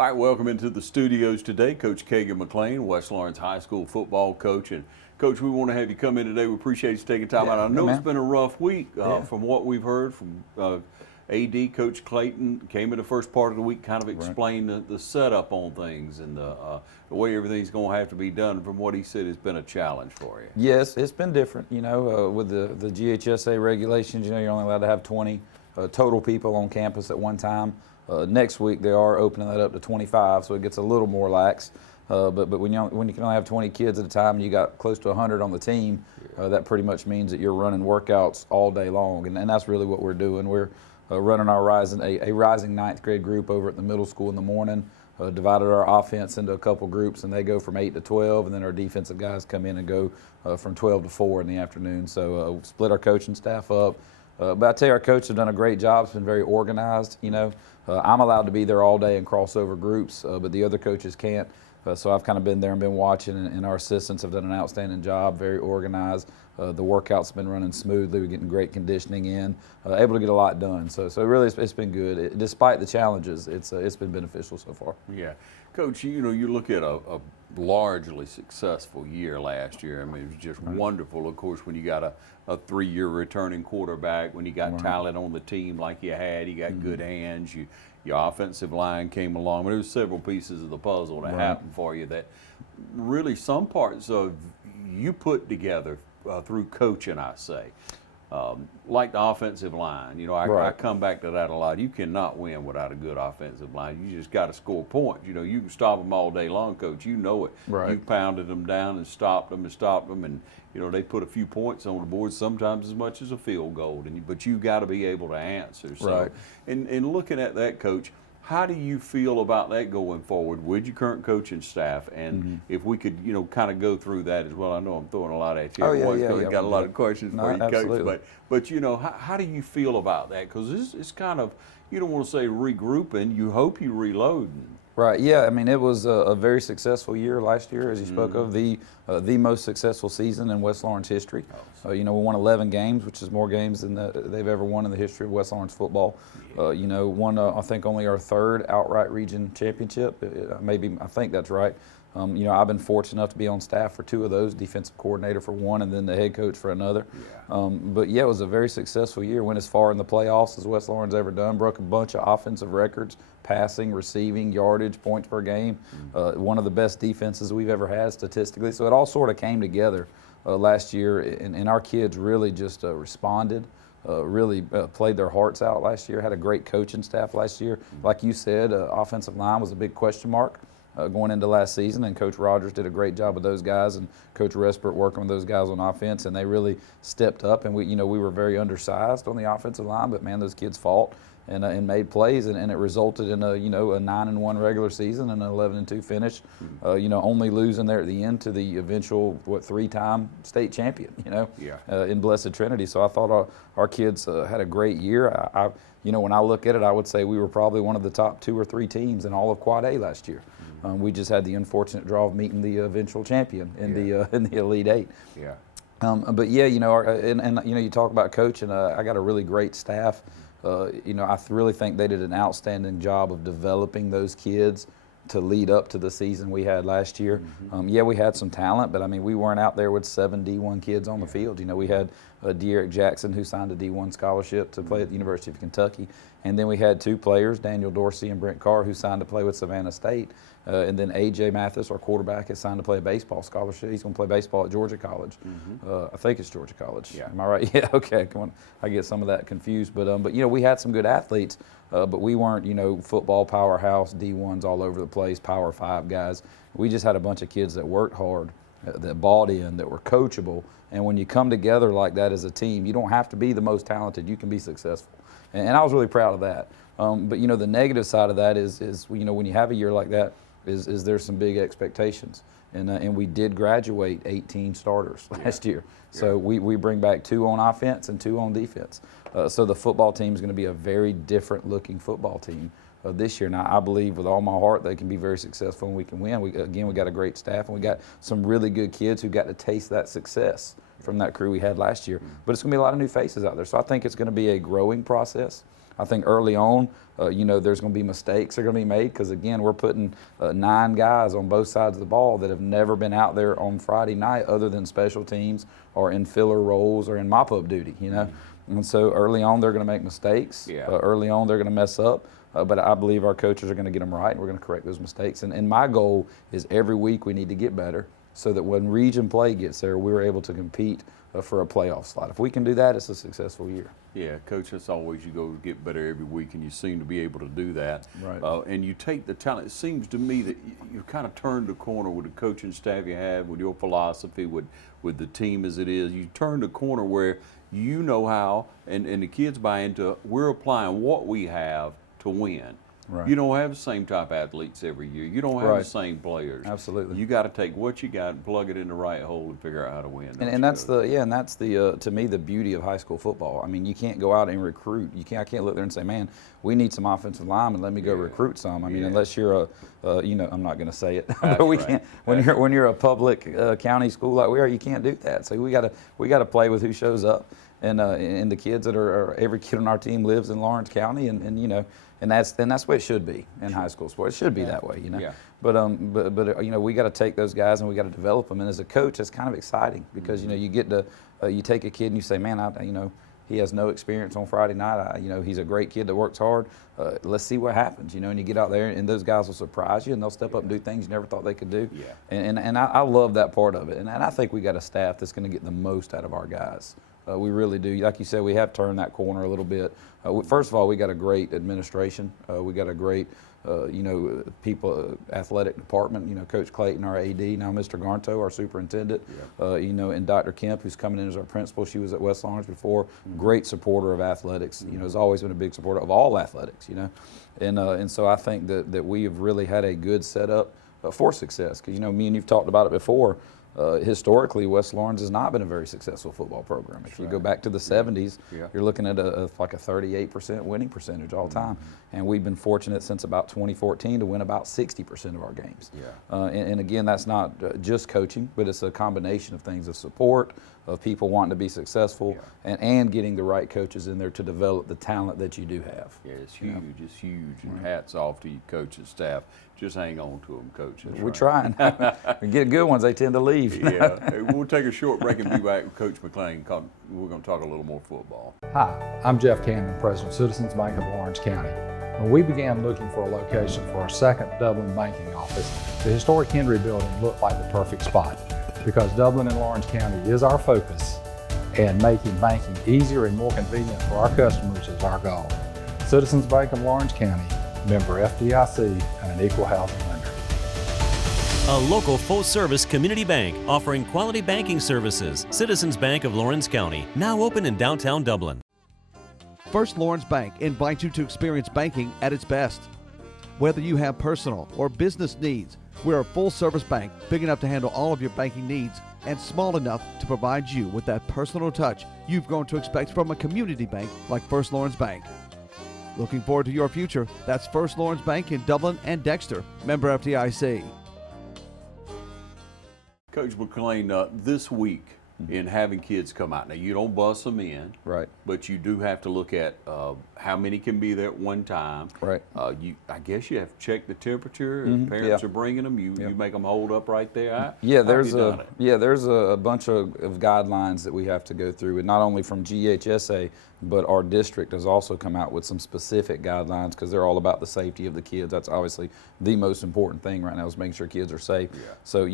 All right, welcome into the studios today. Coach Kagan McClain, West Lawrence High School football coach. And Coach, we want to have you come in today. We appreciate you taking time out. I know it's been a rough week from what we've heard from AD Coach Clayton. Came in the first part of the week, kind of explained the setup on things and the way everything's going to have to be done. From what he said, it's been a challenge for you. Yes, it's been different. You know, with the GHSA regulations, you know, you're only allowed to have 20 total people on campus at one time. Next week they are opening that up to 25, so it gets a little more lax. But when you can only have 20 kids at a time and you got close to 100 on the team, that pretty much means that you're running workouts all day long, and that's really what we're doing. We're running our a rising ninth grade group over at the middle school in the morning. Divided our offense into a couple groups, and they go from 8 to 12, and then our defensive guys come in and go from 12 to 4 in the afternoon. So we split our coaching staff up. But I tell you, our coaches have done a great job. It's been very organized. You know, I'm allowed to be there all day in crossover groups, but the other coaches can't. So I've kind of been there and been watching, and our assistants have done an outstanding job, very organized. The workouts been running smoothly. We're getting great conditioning in, able to get a lot done. So really, it's been good. Despite the challenges, it's been beneficial so far. Yeah. Coach, you know, you look at a largely successful year last year. I mean, it was just wonderful, of course, when you got a 3-year returning quarterback, when you got talent on the team like you had, you got good hands, your offensive line came along. But there was several pieces of the puzzle that happened for you that really some parts of you put together through coaching, I say. Like the offensive line, you know, I come back to that a lot. You cannot win without a good offensive line. You just got to score points. You know, you can stop them all day long, Coach. You know it. You pounded them down and stopped them, and you know, they put a few points on the board, sometimes as much as a field goal. But you got to be able to answer. So, and looking at that, Coach, how do you feel about that going forward with your current coaching staff? And if we could, you know, kind of go through that as well. I know I'm throwing a lot at you. Got a lot of questions for you, absolutely. Coach. But you know, how do you feel about that? Because it's kind of, you don't want to say regrouping. You hope you reloading. Right. Yeah. I mean, it was a very successful year last year, as you spoke of, the most successful season in West Lawrence history. You know, we won 11 games, which is more games than they've ever won in the history of West Lawrence football. You know, won I think only our 3rd outright region championship. I think that's right. You know, I've been fortunate enough to be on staff for 2 of those, defensive coordinator for 1 and then the head coach for another. But yeah, it was a very successful year. Went as far in the playoffs as West Lawrence ever done. Broke a bunch of offensive records, passing, receiving, yardage, points per game. One of the best defenses we've ever had statistically. So it all sort of came together last year, and our kids really just responded. Really played their hearts out last year. Had a great coaching staff last year. Like you said, offensive line was a big question mark going into last season, and Coach Rogers did a great job with those guys, and Coach Respert working with those guys on offense, and they really stepped up. And we were very undersized on the offensive line, but man, those kids fought and made plays, and it resulted in a 9-1 regular season and an 11-2 finish. You know, only losing there at the end to the eventual 3-time state champion. You know, in Blessed Trinity. So I thought our kids had a great year. You know, when I look at it, I would say we were probably one of the top 2 or 3 teams in all of Quad A last year. We just had the unfortunate draw of meeting the eventual champion in the Elite 8. But yeah, you know, and you know, you talk about coaching. I got a really great staff. You know, I really think they did an outstanding job of developing those kids to lead up to the season we had last year. Yeah, we had some talent, but I mean, we weren't out there with 7 D1 kids on the field. You know, we had De'Eric Jackson, who signed a D1 scholarship to play at the University of Kentucky. And then we had 2 players, Daniel Dorsey and Brent Carr, who signed to play with Savannah State. And then A.J. Mathis, our quarterback, has signed to play a baseball scholarship. He's going to play baseball at Georgia College. I think it's Georgia College. Am I right? Yeah, okay. Come on. I get some of that confused. But you know, we had some good athletes, but we weren't, you know, football powerhouse, D1s all over the place, Power 5 guys. We just had a bunch of kids that worked hard, that bought in, that were coachable. And when you come together like that as a team, you don't have to be the most talented. You can be successful. And I was really proud of that. But, you know, the negative side of that is you know, when you have a year like that, is there's some big expectations. And we did graduate 18 starters last year. So we bring back 2 on offense and 2 on defense. So the football team is going to be a very different looking football team this year. Now, I believe with all my heart they can be very successful and we can win. We got a great staff, and we got some really good kids who got to taste that success from that crew we had last year. But it's going to be a lot of new faces out there. So I think it's going to be a growing process. I think early on, there's going to be mistakes that are going to be made because, again, we're putting 9 guys on both sides of the ball that have never been out there on Friday night other than special teams or in filler roles or in mop-up duty, And so early on, they're going to make mistakes. Yeah. Early on, they're going to mess up. But I believe our coaches are going to get them right, and we're going to correct those mistakes. And my goal is every week we need to get better so that when region play gets there, we're able to compete for a playoff slot. If we can do that, it's a successful year. Yeah, Coach, that's always you go get better every week, and you seem to be able to do that. Right. And you take the talent. It seems to me that you've kind of turned the corner with the coaching staff you have, with your philosophy, with the team as it is. You turned the corner where you know how, and the kids buy into, we're applying what we have to win. Right. You don't have the same type of athletes every year. You don't have Right. the same players. Absolutely. You got to take what you got and plug it in the right hole and figure out how to win. And that's the to me the beauty of high school football. I mean, you can't go out and recruit. I can't look there and say, man, we need some offensive linemen. Let me go recruit some. I mean, unless you're I'm not going to say it, but we can't. When you're a public county school like we are, you can't do that. So we got to play with who shows up. And the kids that are every kid on our team lives in Lawrence County, and that's the way it should be in high school sports. It should be that way, Yeah. But we got to take those guys and we got to develop them. And as a coach, it's kind of exciting because you get to you take a kid and you say, man, he has no experience on Friday night. He's a great kid that works hard. Let's see what happens, and you get out there and those guys will surprise you and they'll step up and do things you never thought they could do. Yeah. And I love that part of it. And I think we got a staff that's going to get the most out of our guys. We really do. Like you said, we have turned that corner a little bit. First of all, we got a great administration. We got a great, athletic department. Coach Clayton, our AD, now Mr. Garnto, our superintendent. Yeah. And Dr. Kemp, who's coming in as our principal. She was at West Lawrence before. Mm-hmm. Great supporter of athletics. Has always been a big supporter of all athletics. And so I think that we have really had a good setup for success. Because me and you've talked about it before. Historically, West Lawrence has not been a very successful football program. If you go back to the 70s, you're looking at a 38% winning percentage all time. And we've been fortunate since about 2014 to win about 60% of our games. Yeah. And again, that's not just coaching, but it's a combination of things, of support, of people wanting to be successful, and getting the right coaches in there to develop the talent that you do have. Yeah, it's huge. It's huge. And hats off to you, coach and staff. Just hang on to them, coach. We're trying. We get good ones, they tend to leave. Yeah. Hey, we'll take a short break and be back with Coach McClain. We're going to talk a little more football. Hi, I'm Jeff Cannon, President of Citizens Bank of Lawrence County. When we began looking for a location for our second Dublin banking office, the historic Henry building looked like the perfect spot because Dublin and Lawrence County is our focus, and making banking easier and more convenient for our customers is our goal. Citizens Bank of Lawrence County, member FDIC, and an equal housing lender. A local full-service community bank offering quality banking services. Citizens Bank of Lawrence County, now open in downtown Dublin. First Lawrence Bank invites you to experience banking at its best. Whether you have personal or business needs, we're a full-service bank big enough to handle all of your banking needs and small enough to provide you with that personal touch you've grown to expect from a community bank like First Lawrence Bank. Looking forward to your future. That's First Lawrence Bank in Dublin and Dexter, member FDIC. Coach McClain, this week in having kids come out, now you don't bus them in, Right. but you do have to look at how many can be there at one time. Right. I guess you have to check the temperature. If parents are bringing them, you make them hold up right there. There's a bunch of guidelines that we have to go through, and not only from GHSA, but our district has also come out with some specific guidelines because they're all about the safety of the kids. That's obviously the most important thing right now, is making sure kids are safe. Yeah. So,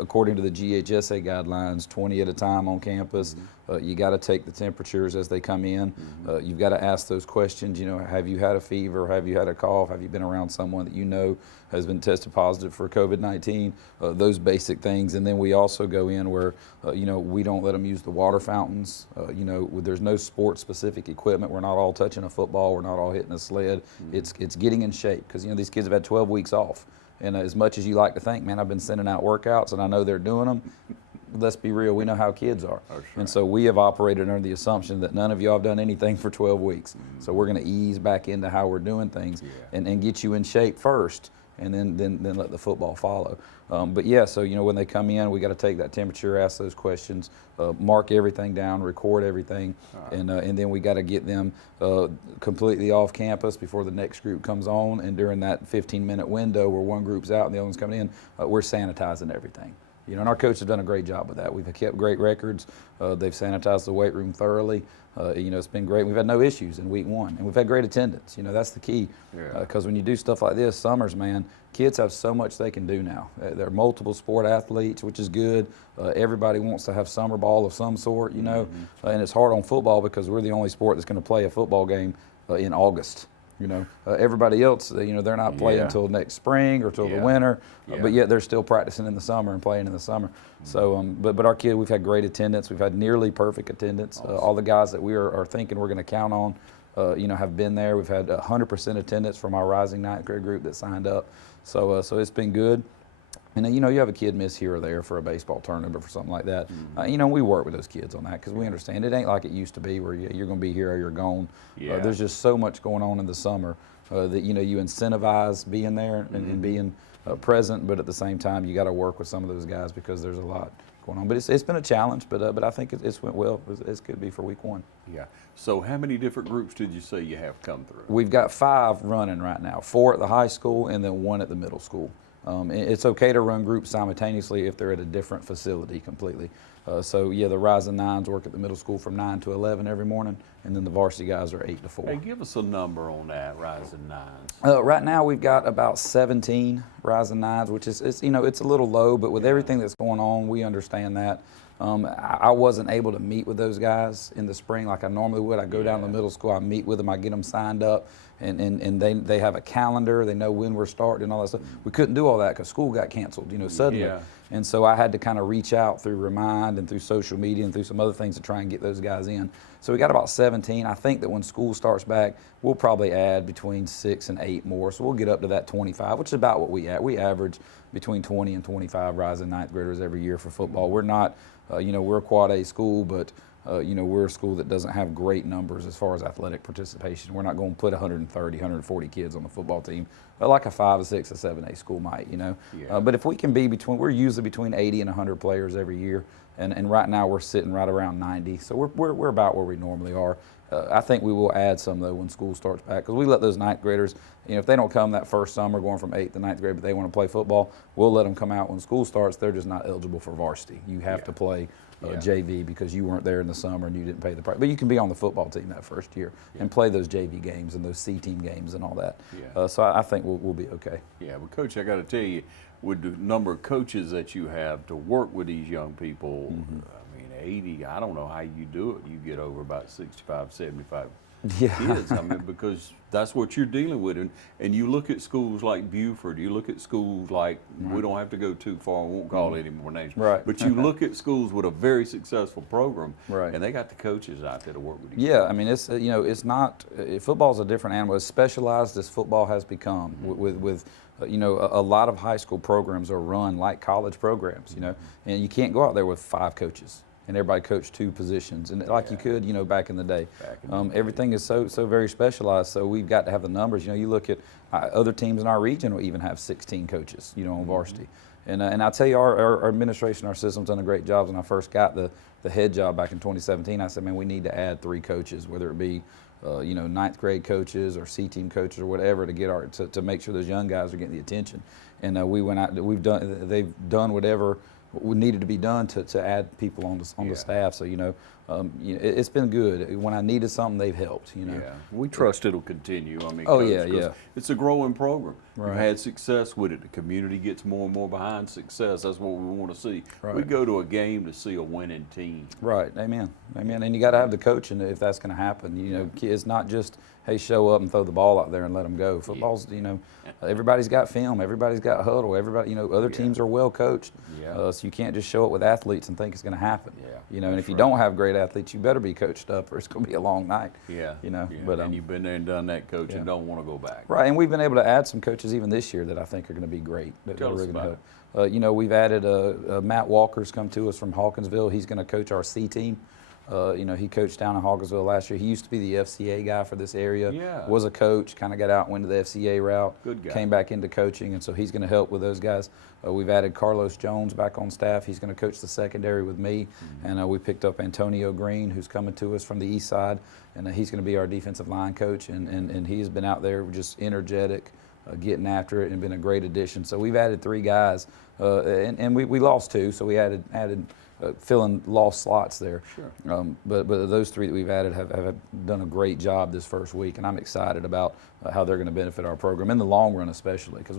according to the GHSA guidelines, 20 at a time on campus. You got to take the temperatures as they come in. You've got to ask those questions. Have you had a fever? Have you had a cough? Have you been around someone that has been tested positive for COVID-19? Those basic things. And then we also go in where, we don't let them use the water fountains. There's no sports-specific equipment. We're not all touching a football. We're not all hitting a sled. It's getting in shape because, these kids have had 12 weeks off. And as much as you like to think, man, I've been sending out workouts and I know they're doing them, let's be real, we know how kids are. Oh, sure. And so we have operated under the assumption that none of y'all have done anything for 12 weeks. So we're going to ease back into how we're doing things and get you in shape first. and then let the football follow. But yeah, so when they come in, we got to take that temperature, ask those questions, mark everything down, record everything, and then we got to get them completely off campus before the next group comes on. And during that 15-minute window where one group's out and the other one's coming in, we're sanitizing everything. And our coaches have done a great job with that. We've kept great records. They've sanitized the weight room thoroughly. It's been great. We've had no issues in week 1, and we've had great attendance. That's the key. Because when you do stuff like this, summers, man, kids have so much they can do now. They're multiple sport athletes, which is good. Everybody wants to have summer ball of some sort, and it's hard on football because we're the only sport that's going to play a football game in August. Everybody else, they're not playing until next spring or till the winter, but yet they're still practicing in the summer and playing in the summer. So, but our kid, we've had great attendance. We've had nearly perfect attendance. Awesome. All the guys that we are thinking we're going to count on, have been there. We've had 100% attendance from our rising 9th grade group that signed up. So it's been good. And you have a kid miss here or there for a baseball tournament or for something like that. We work with those kids on that because we understand it ain't like it used to be where you're going to be here or you're gone. There's just so much going on in the summer that you incentivize being there and being present, but at the same time you got to work with some of those guys because there's a lot going on. But it's been a challenge, but I think it's went well. It's could be for week 1. Yeah. So how many different groups did you say you have come through? We've got 5 running right now, 4 at the high school and then 1 at the middle school. It's okay to run groups simultaneously if they're at a different facility completely. The Rising 9s work at the middle school from 9 to 11 every morning, and then the varsity guys are 8 to 4. Hey, give us a number on that, Rising 9s. Right now we've got about 17 Rising 9s, which is it's a little low, but with everything that's going on, we understand that. I wasn't able to meet with those guys in the spring like I normally would. I go down to the middle school, I meet with them, I get them signed up, and they have a calendar, they know when we're starting and all that stuff. We couldn't do all that because school got canceled, suddenly. And so I had to kind of reach out through Remind and through social media and through some other things to try and get those guys in. So we got about 17. I think that when school starts back, we'll probably add between 6 and 8 more. So we'll get up to that 25, which is about what we average between 20 and 25 rising 9th graders every year for football. We're not, we're a quad A school, but we're a school that doesn't have great numbers as far as athletic participation. We're not going to put 130, 140 kids on the football team like a 5, a 6, a 7A school might, But if we can be we're usually between 80 and 100 players every year, and right now we're sitting right around 90. So we're about where we normally are. I think we will add some though when school starts back because we let those 9th graders, if they don't come that first summer going from 8th to 9th grade, but they want to play football, we'll let them come out when school starts. They're just not eligible for varsity. You have to play JV because you weren't there in the summer and you didn't pay the price. But you can be on the football team that first year and play those JV games and those C team games and all that. So I think we'll be okay. Yeah, but Coach, I got to tell you, with the number of coaches that you have to work with these young people, 80, I don't know how you do it. You get over about 65, 75 kids. Because that's what you're dealing with. And you look at schools like Buford, you look at schools like, we don't have to go too far, I won't call any more names. Right. But you look at schools with a very successful program, and they got the coaches out there to work with you. Yeah, it's, it's not, football's a different animal. As specialized as football has become with a lot of high school programs are run like college programs, and you can't go out there with 5 coaches and everybody coached 2 positions, and like you could, back in the day. Everything is so very specialized, so we've got to have the numbers. You look at other teams in our region will even have 16 coaches, on varsity. And I tell you, our administration, our system's done a great job. When I first got the head job back in 2017, I said, man, we need to add 3 coaches, whether it be 9th grade coaches or C team coaches or whatever, to get to make sure those young guys are getting the attention. And we went out. They've done whatever needed to be done to add people on the staff. So it's been good. When I needed something, they've helped. Yeah, we trust it'll continue. It's a growing program. Right. We've had success with it. The community gets more and more behind success. That's what we want to see. Right. We go to a game to see a winning team. Right. Amen. And you got to have the coaching if that's going to happen. It's not just, hey, show up and throw the ball out there and let them go. Football's, everybody's got film, everybody's got huddle, everybody, other teams are well coached. So you can't just show up with athletes and think it's going to happen. And if you don't have great athletes, you better be coached up or it's going to be a long night. But and you've been there and done that, Coach, and don't want to go back. Right, and we've been able to add some coaches even this year that I think are going to be great. Tell us about it. We've added Matt Walker's come to us from Hawkinsville. He's going to coach our C team. You know, he coached down in Hawkinsville last year. He used to be the FCA guy for this area. Yeah. Was a coach, kind of got out, went to the FCA route. Good guy. Came back into coaching, and so he's going to help with those guys. We've added Carlos Jones back on staff. He's going to coach the secondary with me. And we picked up Antonio Green, who's coming to us from the east side, and he's going to be our defensive line coach. And he has been out there just energetic, getting after it, and been a great addition. So we've added 3 guys, and we lost 2, so we added filling lost slots there. Sure. But those 3 that we've added have done a great job this first week, and I'm excited about how they're going to benefit our program in the long run, especially because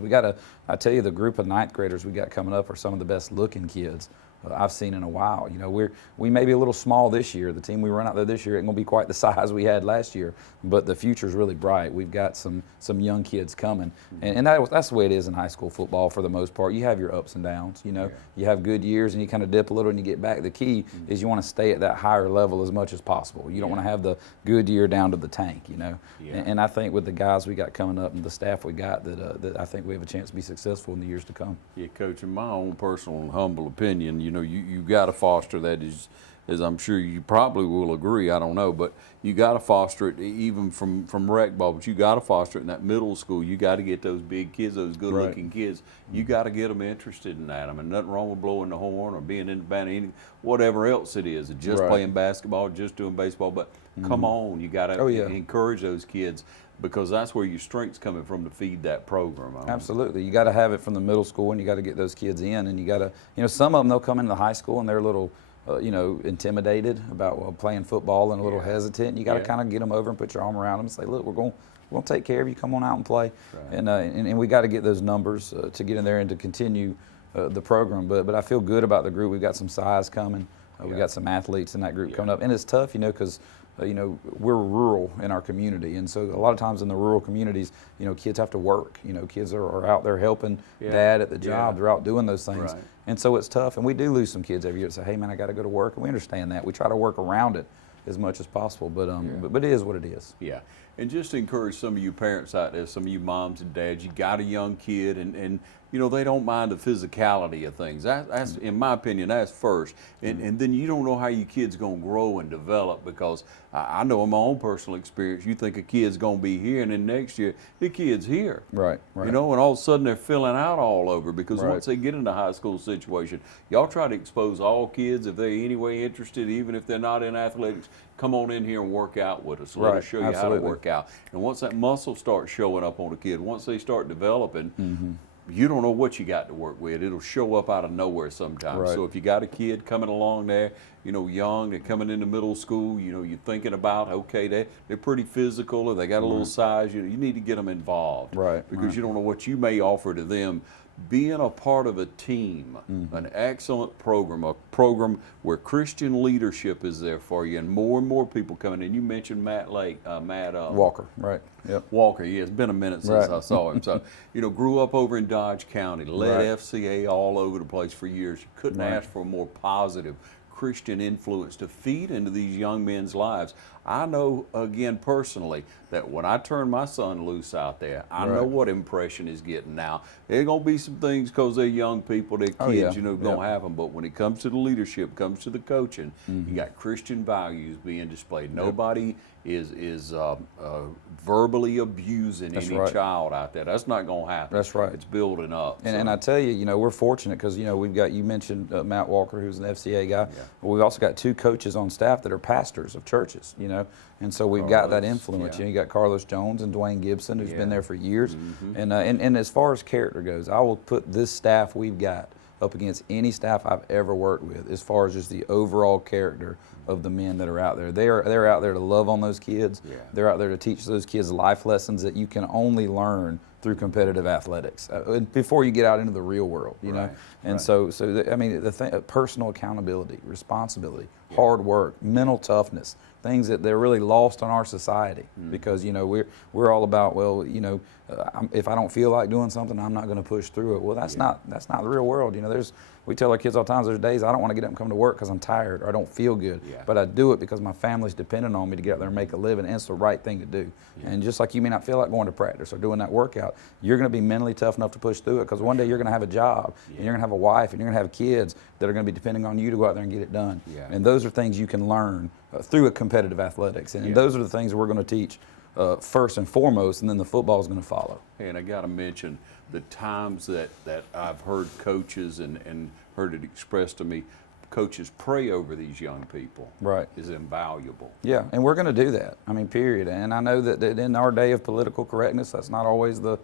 I tell you, the group of 9th graders we got coming up are some of the best looking kids I've seen in a while. You know, we may be a little small this year. The team we run out there this year ain't gonna be quite the size we had last year, but the future's really bright. We've got some young kids coming, and that's the way it is in high school football for the most part. You have your ups and downs. You know, you have good years and you kind of dip a little and you get back. The key is you want to stay at that higher level as much as possible. You don't want to have the good year down to the tank. You know, and I think with the guys we got coming up and the staff we got, that I think we have a chance to be successful in the years to come. Yeah, Coach, in my own personal and humble opinion, you know, you got to foster that, as I'm sure you probably will agree, I don't know, but you got to foster it even from rec ball, but you got to foster it in that middle school. You got to get those big kids, those good-looking kids. You got to get them interested in that. I mean, nothing wrong with blowing the horn or being in the band, whatever else it is, just playing basketball, just doing baseball, but come on, you got to encourage those kids, because that's where your strength's coming from to feed that program. Absolutely. You got to have it from the middle school, and you got to get those kids in, and you got to, you know, some of them, they'll come into high school and they're a little, you know, intimidated about playing football and a little hesitant. And you got to kind of get them over and put your arm around them and say, look, we're going to take care of you. Come on out and play. And we got to get those numbers to get in there and to continue the program. But I feel good about the group. We've got some size coming. We've got some athletes in that group coming up. And it's tough, you know, because you know, we're rural in our community, and so a lot of times in the rural communities, you know, kids have to work. You know, kids are out there helping dad at the job. They're out doing those things, and so it's tough. And we do lose some kids every year that say, "Hey, man, I got to go to work," and we understand that. We try to work around it as much as possible, but it is what it is. Yeah, and just to encourage some of you parents out there, some of you moms and dads, you got a young kid, and you know, they don't mind the physicality of things. That's in my opinion, that's first. And then you don't know how your kid's going to grow and develop, because I know in my own personal experience, you think a kid's going to be here, and then next year, the kid's here. Right. You know, and all of a sudden they're filling out all over, because once they get into high school situation, y'all try to expose all kids, if they're any way interested, even if they're not in athletics, come on in here and work out with us. Let us show you how to work out. And once that muscle starts showing up on a kid, once they start developing, you don't know what you got to work with. It'll show up out of nowhere sometimes. So if you got a kid coming along there, you know, young, they're coming into middle school, you know, you're thinking about, okay, they're pretty physical, or they got a little size, you need to get them involved. Because you don't know what you may offer to them. Being a part of a team, an excellent program, a program where Christian leadership is there for you, and more people coming in. You mentioned Matt Walker, Walker, yeah, it's been a minute since I saw him. So, you know, grew up over in Dodge County, led FCA all over the place for years. You couldn't ask for a more positive Christian influence to feed into these young men's lives. I know, again, personally, that when I turn my son loose out there, I know what impression he's getting now. There are going to be some things, because they're young people, they're kids, you know, going to have them. But when it comes to the leadership, comes to the coaching, you got Christian values being displayed. Nobody is verbally abusing any child out there. That's not going to happen. That's right. It's building up. And I tell you, you know, we're fortunate because, you know, we've got, you mentioned Matt Walker, who's an FCA guy. But we've also got 2 coaches on staff that are pastors of churches, you know. And so we've got that influence. You know, you got Carlos Jones and Dwayne Gibson, who's been there for years. And as far as character goes, I will put this staff we've got up against any staff I've ever worked with as far as just the overall character of the men that are out there. They're out there to love on those kids. They're out there to teach those kids life lessons that you can only learn through competitive athletics before you get out into the real world, you know. And so I mean, personal accountability, responsibility, hard work, mental toughness, things that they're really lost on our society, because, you know, we're all about, well, you know, if I don't feel like doing something, I'm not going to push through it. Well, that's not the real world. You know, we tell our kids all the time, there's days I don't want to get up and come to work because I'm tired or I don't feel good, but I do it because my family's dependent on me to get out there and make a living, and it's the right thing to do. And just like you may not feel like going to practice or doing that workout, you're going to be mentally tough enough to push through it, because one day you're going to have a job and you're going to have a wife and you're going to have kids that are going to be depending on you to go out there and get it done. And those are things you can learn through a competitive athletics, and those are the things we're going to teach first and foremost, and then the football is going to follow. And I got to mention the times that I've heard coaches and heard it expressed to me, coaches pray over these young people. Right. Is invaluable. Yeah, and we're going to do that. I mean, period. And I know that in our day of political correctness, that's not always the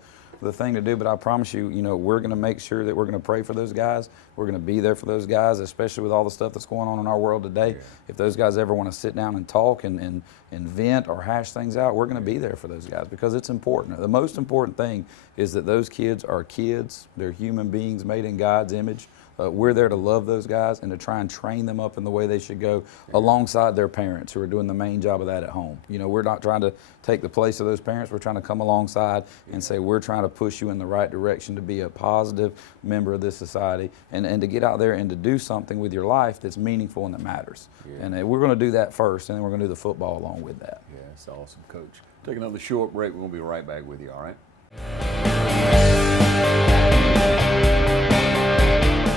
thing to do, but I promise you, we're going to make sure that we're going to pray for those guys. We're going to be there for those guys, especially with all the stuff that's going on in our world today. If those guys ever want to sit down and talk and vent or hash things out, we're going to be there for those guys, because it's important. The most important thing is that those kids are kids. They're human beings made in God's image. We're there to love those guys and to try and train them up in the way they should go, alongside their parents who are doing the main job of that at home. We're not trying to take the place of those parents. We're trying to come alongside and say, we're trying to push you in the right direction to be a positive member of this society, and to get out there and to do something with your life that's meaningful and that matters. And we're going to do that first, and then we're going to do the football along with that. Yeah, that's awesome, Coach. Take another short break. We're going to be right back with you, all right?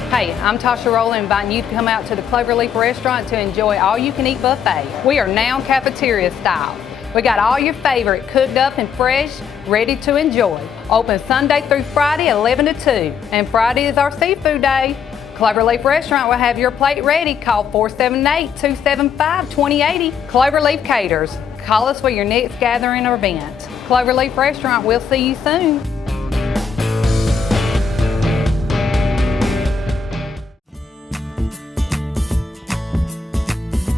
Hey, I'm Tasha Rowland, inviting you to come out to the Cloverleaf Restaurant to enjoy all-you-can-eat buffet. We are now cafeteria style. We got all your favorite cooked up and fresh, ready to enjoy. Open Sunday through Friday, 11 to 2. And Friday is our seafood day. Cloverleaf Restaurant will have your plate ready. Call 478-275-2080. Cloverleaf Caters. Call us for your next gathering or event. Cloverleaf Restaurant, we'll see you soon.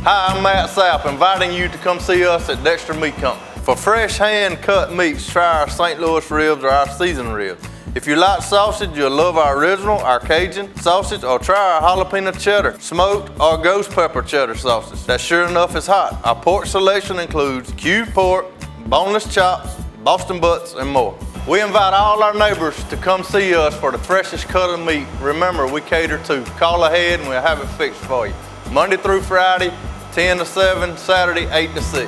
Hi, I'm Matt Sapp, inviting you to come see us at Dexter Meat Company. For fresh hand-cut meats, try our St. Louis ribs or our seasoned ribs. If you like sausage, you'll love our original, our Cajun sausage, or try our jalapeno cheddar, smoked, or ghost pepper cheddar sausage. That sure enough is hot. Our pork selection includes cubed pork, boneless chops, Boston butts, and more. We invite all our neighbors to come see us for the freshest cut of meat. Remember, we cater to. Call ahead and we'll have it fixed for you. Monday through Friday, 10 to 7, Saturday, 8 to 6.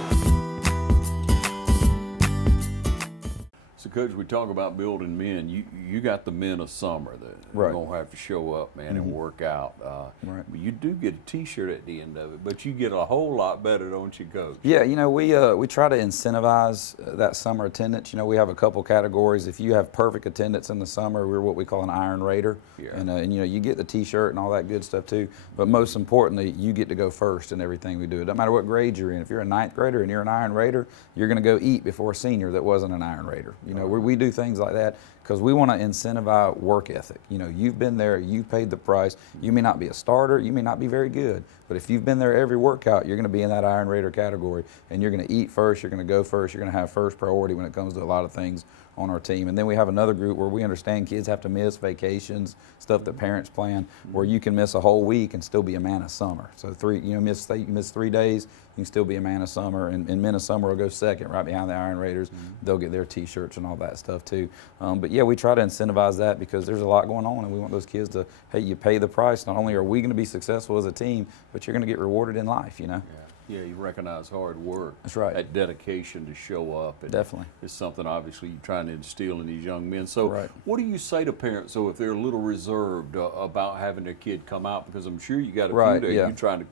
So, Coach, we talk about building men. You got the men of summer that are going to have to show up, man, and work out. But you do get a T-shirt at the end of it, but you get a whole lot better, don't you, Coach? Yeah, we try to incentivize that summer attendance. We have a couple categories. If you have perfect attendance in the summer, we're what we call an Iron Raider. And you get the T-shirt and all that good stuff too. But most importantly, you get to go first in everything we do. It doesn't matter what grade you're in. If you're a 9th grader and you're an Iron Raider, you're going to go eat before a senior that wasn't an Iron Raider. We do things like that because we want to incentivize work ethic. You've been there, you've paid the price. You may not be a starter, you may not be very good, but if you've been there every workout, you're going to be in that Iron Raider category, and you're going to eat first, you're going to go first, you're going to have first priority when it comes to a lot of things on our team. And then we have another group where we understand kids have to miss vacations, stuff that parents plan, where you can miss a whole week and still be a man of summer. So you miss 3 days, you can still be a man of summer, and men of summer will go second right behind the Iron Raiders. They'll get their T-shirts and all that stuff too. But yeah, we try to incentivize that because there's a lot going on, and we want those kids to, hey, you pay the price. Not only are we going to be successful as a team, but you're going to get rewarded in life, Yeah, you recognize hard work. That's right. That dedication to show up. And definitely. It's something obviously you're trying to instill in these young men. So what do you say to parents, so if they're a little reserved about having their kid come out? Because I'm sure you got a few there, you're trying to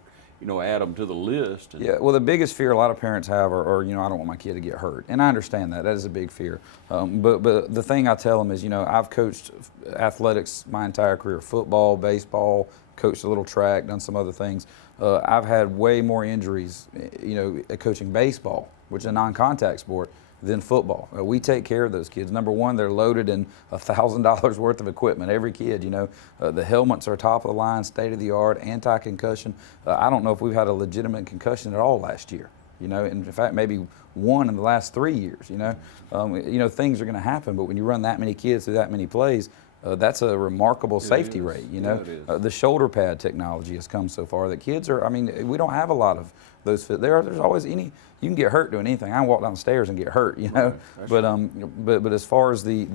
add them to the list. Yeah, well, the biggest fear a lot of parents have are I don't want my kid to get hurt. And I understand that. That is a big fear. But the thing I tell them is, I've coached athletics my entire career, football, baseball, coached a little track, done some other things. I've had way more injuries, coaching baseball, which is a non-contact sport, than football. We take care of those kids. Number one, they're loaded in $1,000 worth of equipment. Every kid, the helmets are top of the line, state of the art, anti-concussion. I don't know if we've had a legitimate concussion at all last year. In fact, maybe one in the last 3 years. Things are going to happen, but when you run that many kids through that many plays, that's a remarkable safety rate. You know, Yeah, it is. the shoulder pad technology has come so far that kids are. I mean, we don't have a lot of those. There's always any. You can get hurt doing anything. I can walk down the stairs and get hurt. You know, but as far as the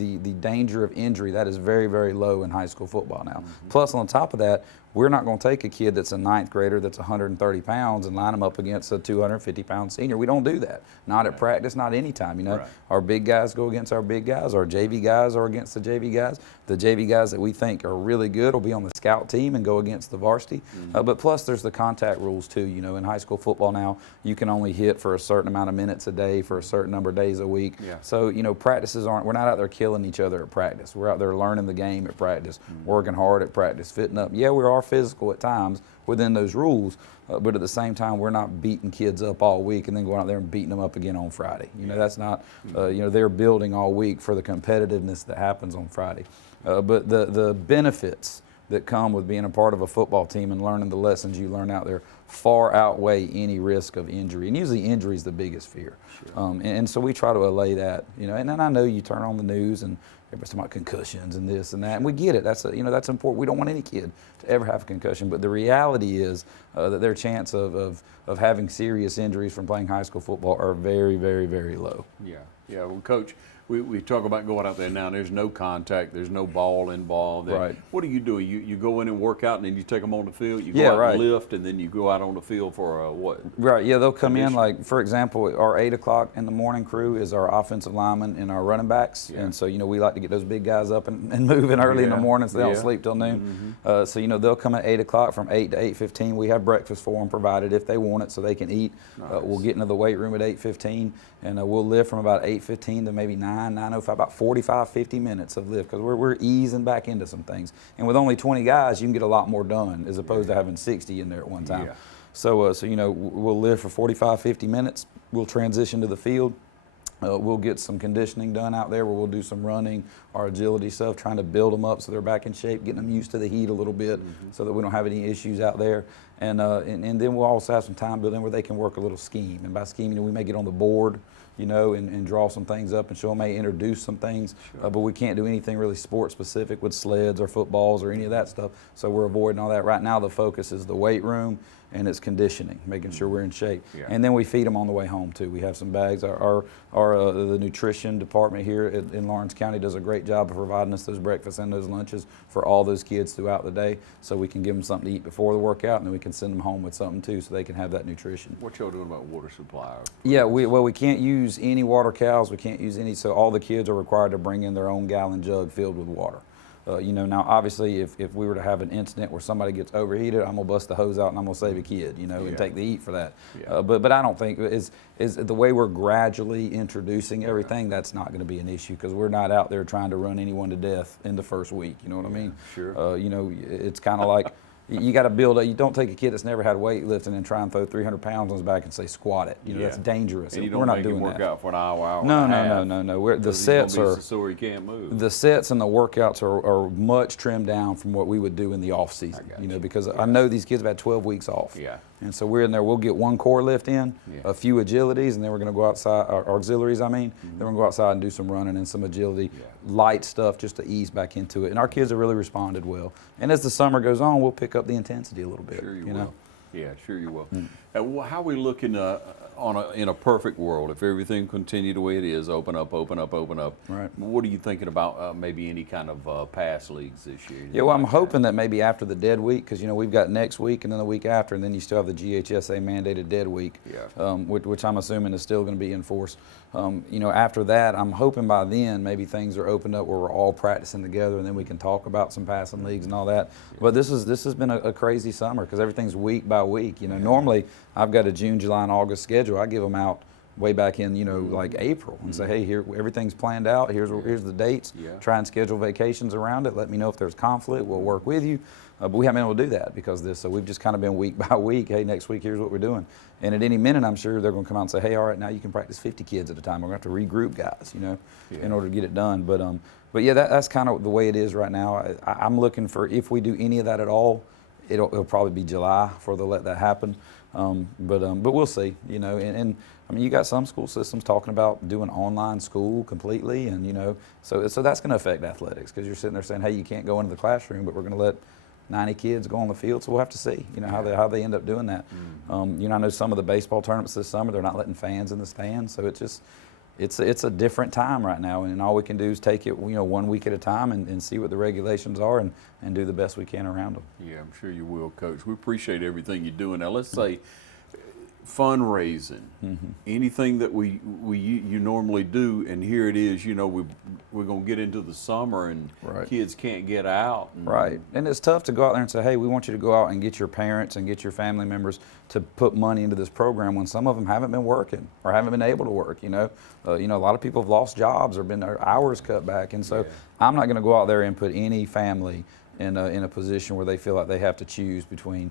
danger of injury, that is very, very low in high school football now. Plus, on top of that, we're not going to take a kid that's a ninth grader that's 130 pounds and line them up against a 250-pound senior. We don't do that. Not at practice, not anytime. You know, our big guys go against our big guys. Our JV guys are against the JV guys. The JV guys that we think are really good will be on the scout team and go against the varsity. But plus, there's the contact rules too. You know, in high school football now, you can only hit for a certain amount of minutes a day for a certain number of days a week. So, you know, practices aren't. We're not out there killing each other at practice. We're out there learning the game at practice, working hard at practice, fitting up. Yeah, we are physical at times within those rules, but at the same time, we're not beating kids up all week and then going out there and beating them up again on Friday. You know, that's not, you know, they're building all week for the competitiveness that happens on Friday. But the benefits that come with being a part of a football team and learning the lessons you learn out there far outweigh any risk of injury. And usually injury is the biggest fear. And so we try to allay that, you know, and then I know you turn on the news and everybody's talking about concussions and this and that, and we get it. That's you know, that's important. We don't want any kid to ever have a concussion, but the reality is that their chance of having serious injuries from playing high school football are very, very, very low. Yeah. Well, Coach, we talk about going out there now. There's no contact. There's no ball involved. Right. What do? You go in and work out, and then you take them on the field. You Yeah, go out right. and lift, and then you go out on the field for what? Right, yeah, they'll come in, Condition. like, for example, our 8 o'clock in the morning crew is our offensive linemen and our running backs. And so, you know, we like to get those big guys up and moving early in the morning so they don't sleep till noon. So, you know, they'll come at 8 o'clock from 8 to 8:15. We have breakfast for them provided if they want it so they can eat. We'll get into the weight room at 8:15, and we'll lift from about 8:15 to maybe 9:05, about 45, 50 minutes of lift, because we're easing back into some things. And with only 20 guys, you can get a lot more done as opposed to having 60 in there at one time. So you know, we'll live for 45, 50 minutes. We'll transition to the field. We'll get some conditioning done out there where we'll do some running, our agility stuff, trying to build them up so they're back in shape, getting them used to the heat a little bit so that we don't have any issues out there. And then we'll also have some time built in where they can work a little scheme. And by scheme, you know, we may get on the board, you know, and draw some things up and show them, may introduce some things, but we can't do anything really sport specific with sleds or footballs or any of that stuff. So we're avoiding all that. Right now the focus is the weight room and it's conditioning, making sure we're in shape. And then we feed them on the way home too. We have some bags. The nutrition department here in Lawrence County does a great job of providing us those breakfasts and those lunches for all those kids throughout the day, so we can give them something to eat before the workout, and then we can send them home with something too so they can have that nutrition. What y'all doing about water supply? Yeah, we can't use any water cows. We can't use any, so all the kids are required to bring in their own gallon jug filled with water. You know, now obviously if we were to have an incident where somebody gets overheated, I'm gonna bust the hose out and I'm gonna save a kid, you know, and take the heat for that. But I don't think is the way we're gradually introducing everything, that's not gonna be an issue, because we're not out there trying to run anyone to death in the first week. You know what I mean? You know, it's kind of like you got to build. You don't take a kid that's never had weightlifting and try and throw 300 pounds on his back and say squat it. You know, that's dangerous. And you don't we're not make doing him work that. out for an hour. No. The sets are so he can't move. The sets and the workouts are much trimmed down from what we would do in the off season. You know, because I know these kids have had 12 weeks off. And so we're in there. We'll get one core lift in, a few agilities, and then we're going to go outside. Our auxiliaries, I mean. Then we're going to go outside and do some running and some agility, light stuff, just to ease back into it. And our kids have really responded well. And as the summer goes on, we'll pick up the intensity a little bit. Sure you know? will. Yeah, sure you will. How are we looking in a perfect world? If everything continued the way it is, open up. Right. What are you thinking about maybe any kind of pass leagues this year? Yeah, well, I'm hoping that maybe after the dead week, because, you know, we've got next week and then the week after, and then you still have the GHSA mandated dead week, which I'm assuming is still going to be in force. You know, after that, I'm hoping by then maybe things are opened up where we're all practicing together, and then we can talk about some passing leagues and all that. But this has been a crazy summer because everything's week by week. You know, normally I've got a June, July, and August schedule. I give them out way back in, you know, like April, and say, hey, here everything's planned out. Here's the dates. Try and schedule vacations around it. Let me know if there's conflict. We'll work with you. But we haven't been able to do that because of this. So we've just kind of been week by week. Hey, next week, here's what we're doing. And at any minute, I'm sure they're going to come out and say, hey, all right, now you can practice 50 kids at a time. We're going to have to regroup guys, you know, in order to get it done. But yeah, that's kind of the way it is right now. I'm looking for, if we do any of that at all, it'll probably be July before they'll let that happen. But we'll see, you know, and I mean, you got some school systems talking about doing online school completely, and you know, so that's going to affect athletics, because you're sitting there saying, hey, you can't go into the classroom, but we're going to let 90 kids go on the field, so we'll have to see, you know, how they end up doing that. You know, I know some of the baseball tournaments this summer, they're not letting fans in the stands, so it's a different time right now, and all we can do is take it, you know, 1 week at a time and see what the regulations are and do the best we can around them. Yeah, I'm sure you will, Coach. We appreciate everything you're doing. Now, let's say fundraising, anything that you normally do, and here it is, you know, we're going to get into the summer and kids can't get out. Right, and it's tough to go out there and say, hey, we want you to go out and get your parents and get your family members to put money into this program when some of them haven't been working or haven't been able to work, you know. A lot of people have lost jobs or been their hours cut back, and so I'm not going to go out there and put any family in a position where they feel like they have to choose between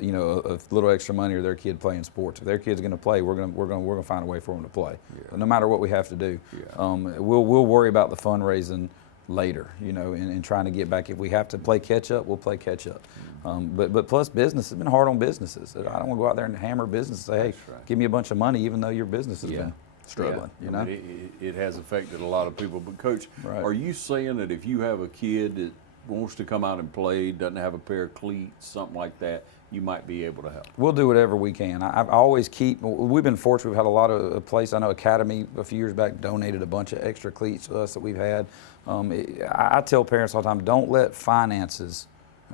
you know, a little extra money or their kid playing sports. If their kid's going to play, we're going to find a way for them to play. No matter what we have to do. We'll worry about the fundraising later, you know, and trying to get back. If we have to play catch up, we'll play catch up. But plus, business has been hard on businesses. I don't want to go out there and hammer business and say, hey, give me a bunch of money, even though your business has been struggling. You know, I mean, it has affected a lot of people. But Coach, are you saying that if you have a kid that wants to come out and play, doesn't have a pair of cleats, something like that, you might be able to help? We'll do whatever we can. I've always we've been fortunate. We've had a lot of places. I know Academy a few years back donated a bunch of extra cleats to us that we've had. I tell parents all the time, don't let finances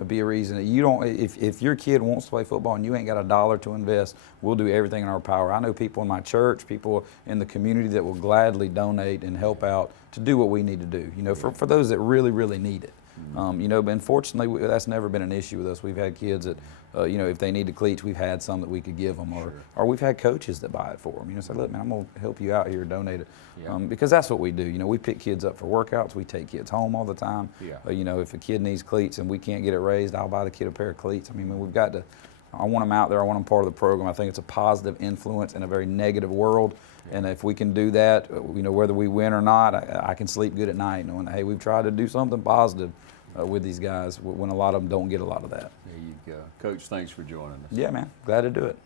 be a reason that you don't. If your kid wants to play football and you ain't got a dollar to invest, we'll do everything in our power. I know people in my church, people in the community that will gladly donate and help out to do what we need to do. You know, for those that really, really need it. You know, but unfortunately, that's never been an issue with us. We've had kids that, you know, if they need the cleats, we've had some that we could give them, or we've had coaches that buy it for them. You know, say, look, man, I'm going to help you out here, donate it, because that's what we do. You know, we pick kids up for workouts. We take kids home all the time. You know, if a kid needs cleats and we can't get it raised, I'll buy the kid a pair of cleats. I mean, we've got to. I want them out there. I want them part of the program. I think it's a positive influence in a very negative world. And if we can do that, you know, whether we win or not, I can sleep good at night knowing that, hey, we've tried to do something positive with these guys when a lot of them don't get a lot of that. There you go. Coach, thanks for joining us. Yeah, man. Glad to do it.